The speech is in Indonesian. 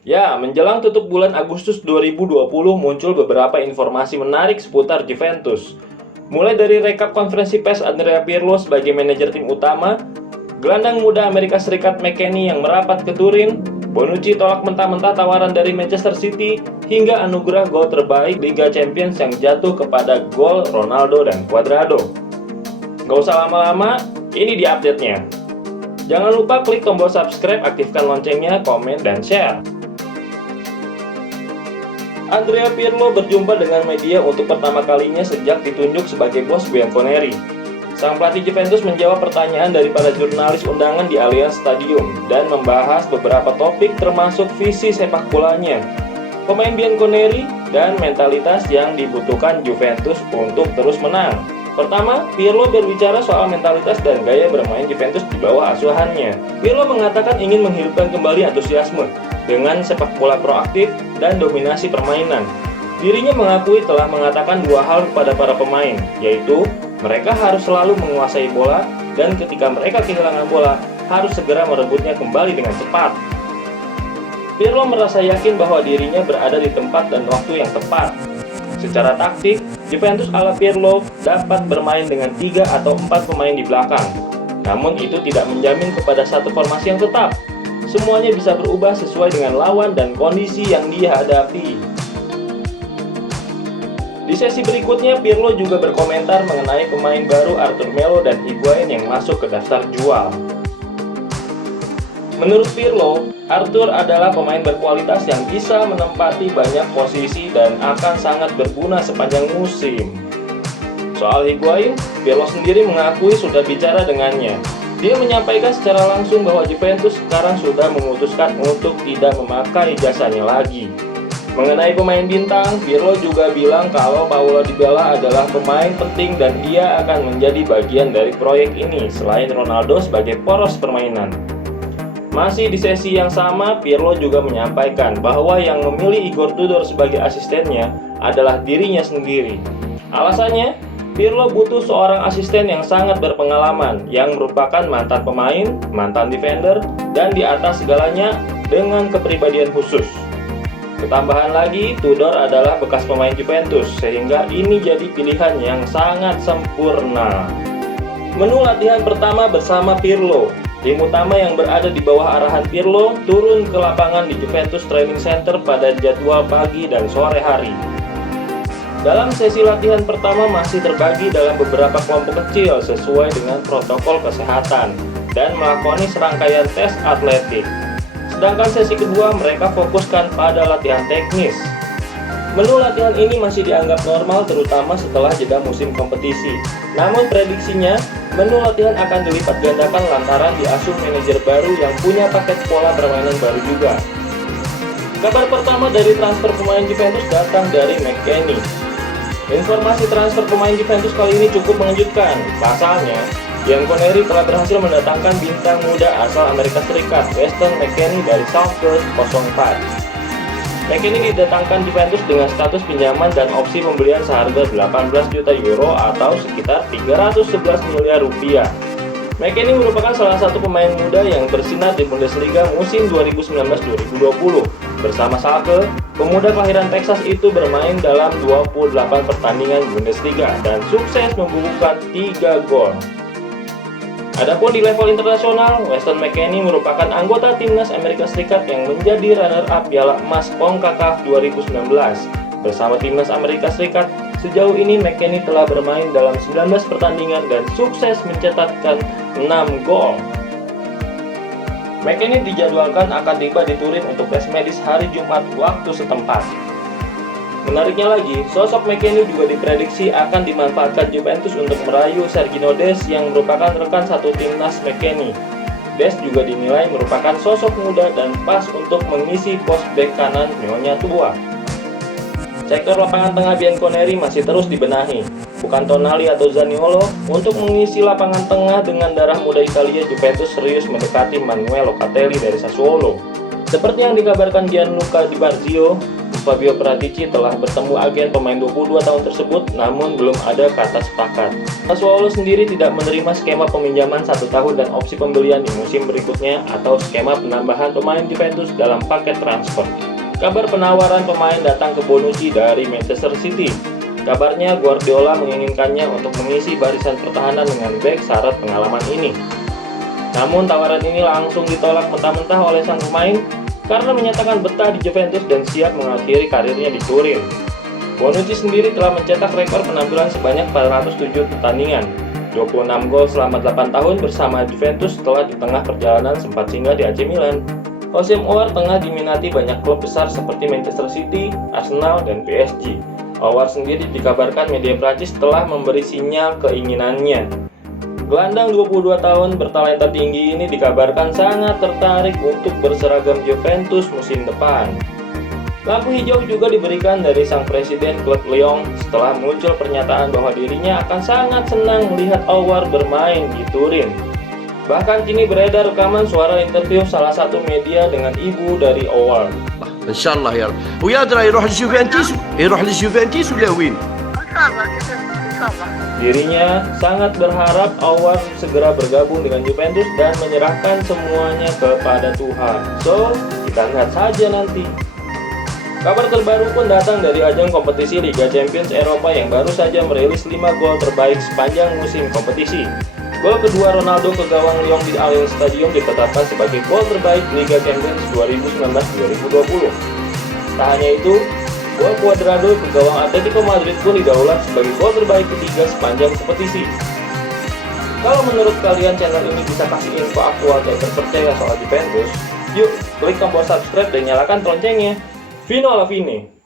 Ya, menjelang tutup bulan Agustus 2020 muncul beberapa informasi menarik seputar Juventus. Mulai dari rekap konferensi pers Andrea Pirlo sebagai manajer tim utama, gelandang muda Amerika Serikat McKennie yang merapat ke Turin, Bonucci tolak mentah-mentah tawaran dari Manchester City, hingga anugerah gol terbaik Liga Champions yang jatuh kepada gol Ronaldo dan Cuadrado. Gak usah lama-lama, ini di update-nya. Jangan lupa klik tombol subscribe, aktifkan loncengnya, komen, dan share. Andrea Pirlo berjumpa dengan media untuk pertama kalinya sejak ditunjuk sebagai bos Bianconeri. Sang pelatih Juventus menjawab pertanyaan dari para jurnalis undangan di Allianz Stadium dan membahas beberapa topik termasuk visi sepak bolanya, pemain Bianconeri, dan mentalitas yang dibutuhkan Juventus untuk terus menang. Pertama, Pirlo berbicara soal mentalitas dan gaya bermain Juventus di bawah asuhannya. Pirlo mengatakan ingin menghidupkan kembali antusiasme dengan sepak bola proaktif dan dominasi permainan. Dirinya mengakui telah mengatakan dua hal kepada para pemain, yaitu mereka harus selalu menguasai bola dan ketika mereka kehilangan bola, harus segera merebutnya kembali dengan cepat. Pirlo merasa yakin bahwa dirinya berada di tempat dan waktu yang tepat. Secara taktik, Juventus ala Pirlo dapat bermain dengan 3 atau 4 pemain di belakang. Namun itu tidak menjamin kepada satu formasi yang tetap. Semuanya bisa berubah sesuai dengan lawan dan kondisi yang dihadapi. Di sesi berikutnya, Pirlo juga berkomentar mengenai pemain baru Arthur Melo dan Higuain yang masuk ke daftar jual. Menurut Pirlo, Arthur adalah pemain berkualitas yang bisa menempati banyak posisi dan akan sangat berguna sepanjang musim. Soal Higuain, Pirlo sendiri mengakui sudah bicara dengannya. Dia menyampaikan secara langsung bahwa Juventus sekarang sudah memutuskan untuk tidak memakai jasanya lagi. Mengenai pemain bintang, Pirlo juga bilang kalau Paulo Dybala adalah pemain penting dan dia akan menjadi bagian dari proyek ini selain Ronaldo sebagai poros permainan. Masih di sesi yang sama, Pirlo juga menyampaikan bahwa yang memilih Igor Tudor sebagai asistennya adalah dirinya sendiri. Alasannya, Pirlo butuh seorang asisten yang sangat berpengalaman, yang merupakan mantan pemain, mantan defender, dan di atas segalanya dengan kepribadian khusus. Ketambahan lagi, Tudor adalah bekas pemain Juventus, sehingga ini jadi pilihan yang sangat sempurna. Menu latihan pertama bersama Pirlo. Tim utama yang berada di bawah arahan Pirlo turun ke lapangan di Juventus Training Center pada jadwal pagi dan sore hari. Dalam sesi latihan pertama masih terbagi dalam beberapa kelompok kecil sesuai dengan protokol kesehatan dan melakoni serangkaian tes atletik. Sedangkan sesi kedua mereka fokuskan pada latihan teknis. Menu latihan ini masih dianggap normal terutama setelah jeda musim kompetisi. Namun prediksinya, menu latihan akan dilipat gandakan lantaran diasuh manajer baru yang punya paket pola permainan baru juga. Kabar pertama dari transfer pemain Juventus datang dari McKennie. Informasi transfer pemain Juventus kali ini cukup mengejutkan. Pasalnya, Bianconeri telah berhasil mendatangkan bintang muda asal Amerika Serikat, Weston McKennie dari Schalke 04. McKennie didatangkan Juventus dengan status pinjaman dan opsi pembelian seharga 18 juta euro atau sekitar 311 miliar rupiah. McKennie merupakan salah satu pemain muda yang bersinar di Bundesliga musim 2019-2020. Bersama Schalke, pemuda kelahiran Texas itu bermain dalam 28 pertandingan Bundesliga dan sukses membukukan 3 gol. Adapun di level internasional, Weston McKennie merupakan anggota timnas Amerika Serikat yang menjadi runner-up Piala Emas CONCACAF 2019. Bersama timnas Amerika Serikat, sejauh ini McKennie telah bermain dalam 19 pertandingan dan sukses mencetakkan 6 gol. McKennie dijadwalkan akan tiba di Turin untuk tes medis hari Jumat waktu setempat. Menariknya lagi, sosok McKennie juga diprediksi akan dimanfaatkan Juventus untuk merayu Sergio Dest yang merupakan rekan satu timnas McKennie. Dest juga dinilai merupakan sosok muda dan pas untuk mengisi pos bek kanan nyonya tua. Sektor lapangan tengah Bianconeri masih terus dibenahi. Bukan Tonali atau Zaniolo, untuk mengisi lapangan tengah dengan darah muda Italia, Juventus serius mendekati Manuel Locatelli dari Sassuolo. Seperti yang dikabarkan Gianluca Di Marzio, Fabio Paratici telah bertemu agen pemain 22 tahun tersebut, namun belum ada kata sepakat. Sassuolo sendiri tidak menerima skema peminjaman 1 tahun dan opsi pembelian di musim berikutnya atau skema penambahan pemain Juventus dalam paket transfer. Kabar penawaran pemain datang ke Bonucci dari Manchester City. Kabarnya Guardiola menginginkannya untuk mengisi barisan pertahanan dengan bek syarat pengalaman ini. Namun tawaran ini langsung ditolak mentah-mentah oleh sang pemain karena menyatakan betah di Juventus dan siap mengakhiri karirnya di Turin. Bonucci sendiri telah mencetak rekor penampilan sebanyak 407 pertandingan, 26 gol selama 8 tahun bersama Juventus setelah di tengah perjalanan sempat singgah di AC Milan. Hossein Aouar tengah diminati banyak klub besar seperti Manchester City, Arsenal, dan PSG. Aouar sendiri dikabarkan media Prancis telah memberi sinyal keinginannya. Gelandang 22 tahun bertalenta tinggi ini dikabarkan sangat tertarik untuk berseragam Juventus musim depan. Lampu hijau juga diberikan dari sang presiden klub Lyon setelah muncul pernyataan bahwa dirinya akan sangat senang melihat Aouar bermain di Turin. Bahkan kini beredar rekaman suara interview salah satu media dengan ibu dari Aouar. Insyaallah ya. ويقدر يروح الجوفنتوس ولا وين؟ Dirinya sangat berharap Aouar segera bergabung dengan Juventus dan menyerahkan semuanya kepada Tuhan. So, kita lihat saja nanti. Kabar terbaru pun datang dari ajang kompetisi Liga Champions Eropa yang baru saja merilis 5 gol terbaik sepanjang musim kompetisi. Gol kedua Ronaldo ke gawang Lyon di Allianz Stadium ditetapkan sebagai gol terbaik Liga Champions 2019-2020. Tak hanya itu, gol Cuadrado ke gawang Atletico Madrid pun didaulat sebagai gol terbaik ketiga sepanjang kompetisi. Kalau menurut kalian channel ini bisa kasih info aktual dan terpercaya soal Juventus, yuk klik tombol subscribe dan nyalakan loncengnya. Fino alla fine!